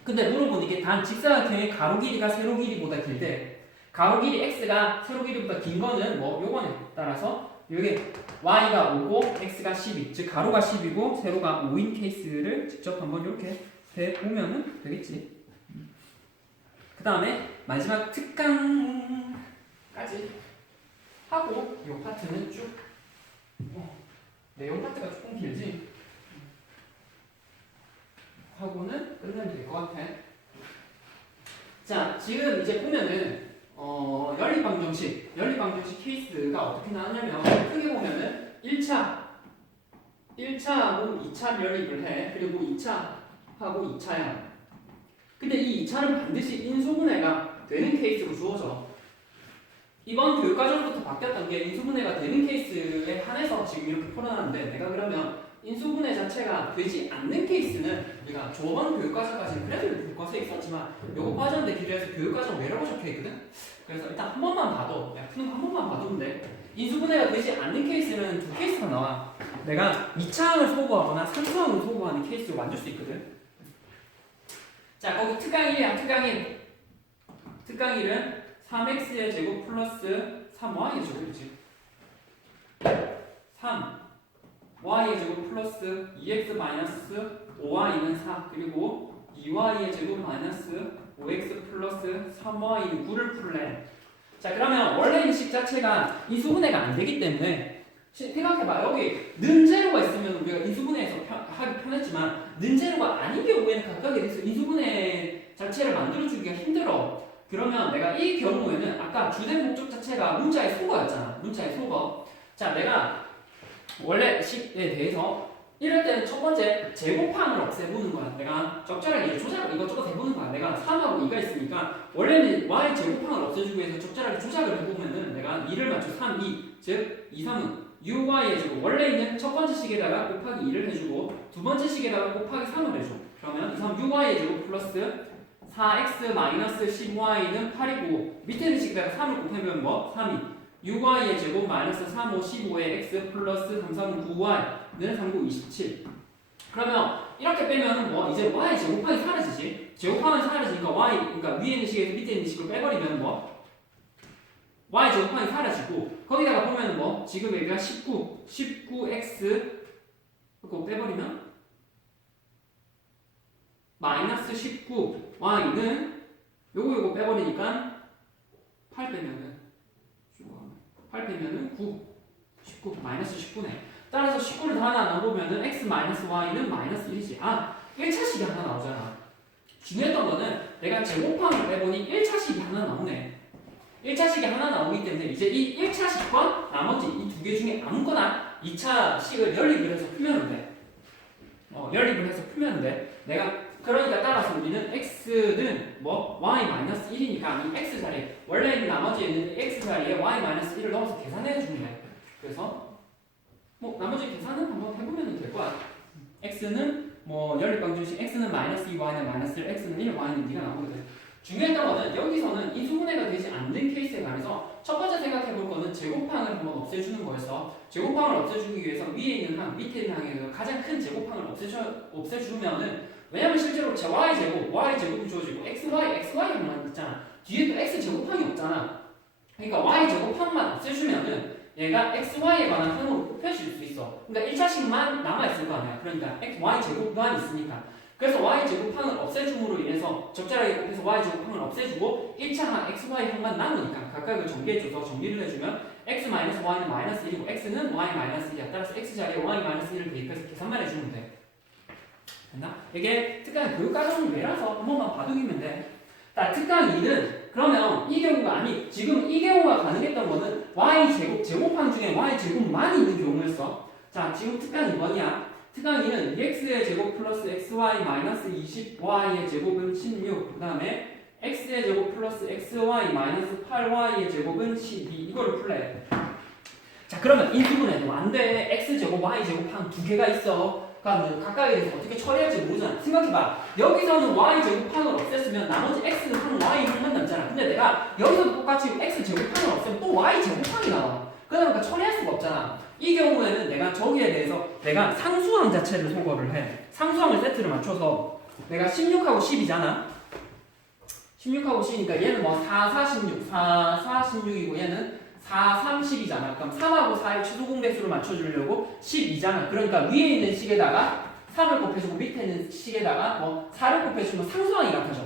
근데 물어보니 이게 단 직사각형의 가로 길이가 세로 길이보다 길대. 가로 길이 x가 세로 길이보다 긴 거는 뭐 요거네. 따라서 여기 y가 5고 x가 12. 즉 가로가 10이고 세로가 5인 케이스를 직접 한번 이렇게 해 보면은 되겠지. 다음에 마지막 특강까지 하고 이 파트는 쭉 내용 파트가 조금 길지? 하고는 끝내면 될 것 같아. 자, 지금 이제 보면은 연립방정식 케이스가 어떻게 나왔냐면 크게 보면은 1차하고 2차 연립을 해. 그리고 2차하고 2차야. 근데 이 2차는 반드시 인수분해가 되는 케이스로 주어져. 이번 교육과정부터 바뀌었던 게 인수분해가 되는 케이스에 한해서 지금 이렇게 풀어놨는데 내가 그러면 인수분해 자체가 되지 않는 케이스는 우리가 저번 교육과정까지는 그래도 교과서에 있었지만 요거 과정인데 기대해서 교육과정 외라고 적혀있거든? 그래서 일단 한 번만 봐도 푸는 거 한 번만 봐도 돼. 인수분해가 되지 않는 케이스는 두 케이스가 나와. 내가 2차항을 소거하거나 3차항을 소거하는 케이스로 만들 수 있거든. 자, 거기 특강 1이야. 특강 1은 3x의 제곱 플러스 3y의 제곱이지. 3y의 제곱 플러스 2x 마이너스 5y는 4 그리고 2y의 제곱 마이너스 5x 플러스 3y는 9를 풀래. 자, 그러면 원래 있는 식 자체가 인수분해가 안 되기 때문에 생각해봐. 여기 는제로가 있으면 우리가 인수분해해서 하기 편했지만 는제로가 아닌 경우에는 각각에 대해서 인수분해 자체를 만들어주기가 힘들어. 그러면 내가 이 경우에는 아까 주된 목적 자체가 문자의 소거였잖아. 문자의 소거. 자, 내가 원래 식에 대해서 이럴 때는 첫 번째 제곱항을 없애보는 거야. 내가 적절하게 조작을 이것저것 해보는 거야. 내가 3하고 2가 있으니까 원래는 y 제곱항을 없애주기 위해서 적절하게 조작을 해보면은 내가 2를 맞춰 3, 2, 즉 2, 3은 UY의 제곱 원래 있는 첫 번째 식에다가 곱하기 2를 해주고 두 번째 식에다가 곱하기 3을 해줘. 그러면 2, 3 UY의 제곱 플러스 4x 마이너스 10y는 8이고 밑에 있는 식에다가 3을 곱하면 뭐? 3이 6y의 제곱 마이너스 3, 5, 15의 x 플러스 3, 3, 9y는 3, 9, 27. 그러면 이렇게 빼면 뭐 이제 y 제곱항이 사라지지. 제곱항은 사라지니까 y 그러니까 위에 있는 식에서 밑에 있는 식을 빼버리면 뭐 y 제곱항이 사라지고 거기다가 보면 뭐 지금 여기가 19x 그거 빼버리면 마이너스 19 y는 요거 빼버리니까 8 빼면은 8 빼면은 9 19 마이너스 19네. 따라서 19를 다 하나 나눠보면은 x 마이너스 y는 마이너스 1이지. 아 1차식이 하나 나오잖아. 중요했던 거는 내가 제곱항을 빼보니 1차식이 하나 나오네. 1차식이 하나 나오기 때문에 이제 이 1차식과 나머지 이 두 개 중에 아무거나 2차식을 연립을 해서 풀면 돼. 연립을 해서 풀면 돼. 내가 그러니까 따라서 우리는 x는 뭐 y-1이니까 이 x 자리에 원래 있는 나머지에 있는 x 자리에 y-1을 넣어서 계산해 주면 돼. 그래서 뭐 나머지 계산은 한번 해보면 될 거야. x는 뭐 연립방정식 x는 마이너스 2, y는 마이너스 1, x는 1, y는 2가 나오거든. 중요했던 거는 여기서는 인수분해가 되지 않는 케이스에 관해서 첫 번째 생각해 볼 거는 제곱항을 한번 없애주는 거였어. 제곱항을 없애주기 위해서 위에 있는 항, 밑에 있는 항에서 가장 큰 제곱항을 없애주면은 왜냐면 실제로 y제곱이 주어지고 xy만 있잖아. 뒤에 또 x제곱항이 없잖아. 그러니까 y제곱항만 없애주면은 얘가 xy에 관한 항으로 뽑혀질 수 있어. 그러니까 1차식만 남아있을 거 아니야. 그러니까 y제곱만 있으니까. 그래서 y제곱항을 없애줌으로 인해서 적절하게 곱해서 y제곱항을 없애주고 1차 항 xy항만 남으니까 각각을 정리해줘서 정리를 해주면 x-y는 마이너스 1이고 x는 y-1이야. 따라서 x자리에 y-1을 대입해서 계산만 해주면 돼. 됐나? 이게 특강 교육과정이 왜라서 한 번만 봐두기면 돼. 특강 2는 그러면 이 경우가 아니 지금 이 경우가 가능했던 거는 제곱항 중에 y제곱만 있는 경우였어. 자, 지금 특강 2번이야. 특강 2는 2x의 제곱 플러스 xy 마이너스 20y의 제곱은 16. 그 다음에 x의 제곱 플러스 xy 마이너스 8y의 제곱은 12. 이거를 풀래. 자, 그러면 인수분해도 안 돼. x제곱 y제곱항 두 개가 있어. 그러니까 각각에 대해서 어떻게 처리할지 모르잖아. 생각해봐. 여기서는 y제곱항을 없앴으면 나머지 x는 한 y만 남잖아. 근데 내가 여기서도 똑같이 x제곱항을 없애면 또 y제곱항이 나와. 그러니까 처리할 수가 없잖아. 이 경우에는 내가 저기에 대해서 내가 상수항 자체를 소거를 해. 상수항을 세트를 맞춰서 내가 16하고 10이잖아. 16하고 10이니까 얘는 뭐 4, 4, 16, 4, 4, 16이고 얘는 4, 3, 10이잖아. 그럼 3하고 4의 최소 공배수를 맞춰주려고 12잖아. 그러니까 위에 있는 식에다가 3을 곱해주고 밑에 있는 식에다가 뭐 4를 곱해주면 상수항이 같아져.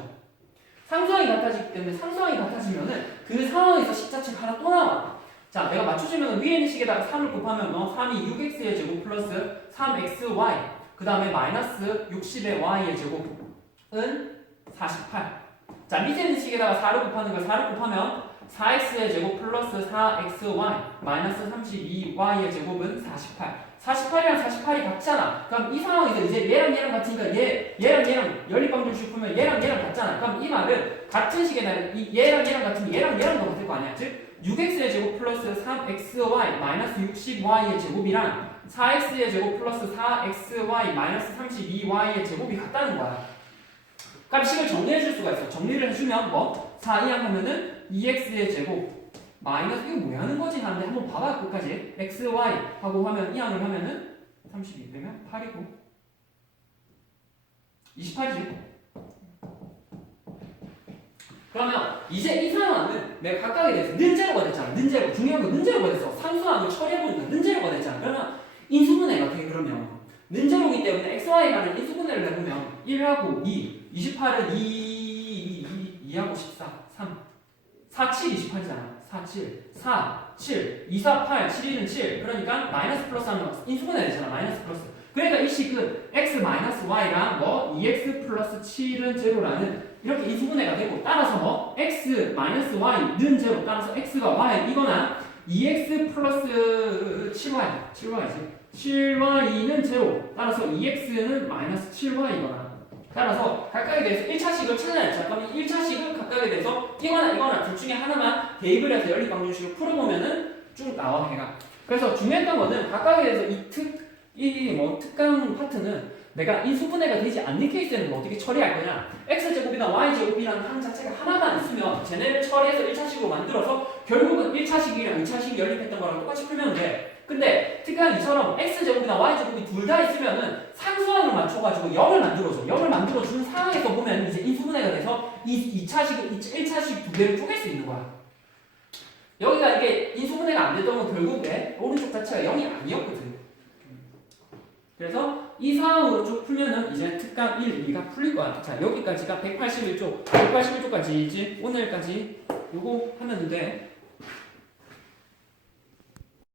상수항이 같아지기 때문에 상수항이 같아지면은 그 상황에서 식자체가 하나 또 나와. 자, 내가 맞춰주면 위에 있는 식에다가 3을 곱하면 3이 6x의 제곱 플러스 3xy 그 다음에 마이너스 60의 y의 제곱은 48. 자, 밑에 있는 식에다가 4를 곱하는 거 4를 곱하면 4x의 제곱 플러스 4xy 마이너스 32y의 제곱은 48. 48이랑 48이 같잖아. 그럼 이 상황에서 이제 얘랑 같으니까 얘랑 연립방정식 풀면 얘랑 같잖아. 그럼 이 말은 같은 식에다 얘랑 같으면 얘랑도 같을 거 아니야. 즉 6x의 제곱 플러스 3xy 마이너스 60y의 제곱이랑 4x의 제곱 플러스 4xy 마이너스 32y의 제곱이 같다는 거야. 그럼 식을 정리해 줄 수가 있어. 정리를 해주면 뭐? 4 이항 하면은 2x의 제곱 마이너스 이거 뭐 하는 거지 하는데 한번 봐봐 끝까지. xy 하고 하면 이항을 하면은 32 빼면 8이고 28이지. 그러면 이제 이 상황은 내가 각각에 대해서 는제로가 됐잖아. 는제로 중요한 건 는제로가 됐어. 상수항을 처리해보니까 는제로가 됐잖아. 그러면 인수분해가 돼. 그러면 는제로기 때문에 xy라는 인수분해를 해보면 1하고 2 28은 2하고 14 3 4, 7, 28이잖아. 4, 7 4, 7 2, 4, 8 7, 1은 7 그러니까 마이너스 플러스 하면 인수분해 되잖아. 마이너스 플러스. 그러니까 이 식은 x 마이너스 y랑 뭐 2x 플러스 7은 제로라는 이렇게 인수분해가 되고 따라서 뭐 x 마이너스 y는 제로 따라서 x가 y이거나 2x 플러스 7y지 7y는 제로 따라서 2x는 마이너스 7y이거나 따라서 각각에 대해서 1차식을 찾아냈죠. 그럼 1차식은 각각에 대해서 이거나 둘 중에 하나만 대입을 해서 연립방정식을 풀어보면은 쭉 나와 해가. 그래서 중요했던 거는 각각에 대해서 특강 파트는 내가 인수분해가 되지 않는 케이스에는 뭐 어떻게 처리할 거냐. x제곱이나 y제곱이라는 항 자체가 하나만 있으면 쟤네를 처리해서 1차식으로 만들어서 결국은 1차식이랑 2차식이 연립했던 거랑 똑같이 풀면 돼. 근데 특강 2처럼 x제곱이나 y제곱이 둘 다 있으면은 상수항을 맞춰가지고 0을 만들어줘. 0을 만들어주는 상황에서 보면 이제 인수분해가 돼서 1차식 두 개를 쪼갤 수 있는 거야. 여기가 이게 인수분해가 안 됐던 건 결국에 오른쪽 자체가 0이 아니었거든. 그래서 이 상황으로 쭉 풀면은 이제 특강 1, 2가 풀릴 거야. 자, 여기까지가 181쪽, 181쪽까지지. 오늘까지 요거 하면 돼.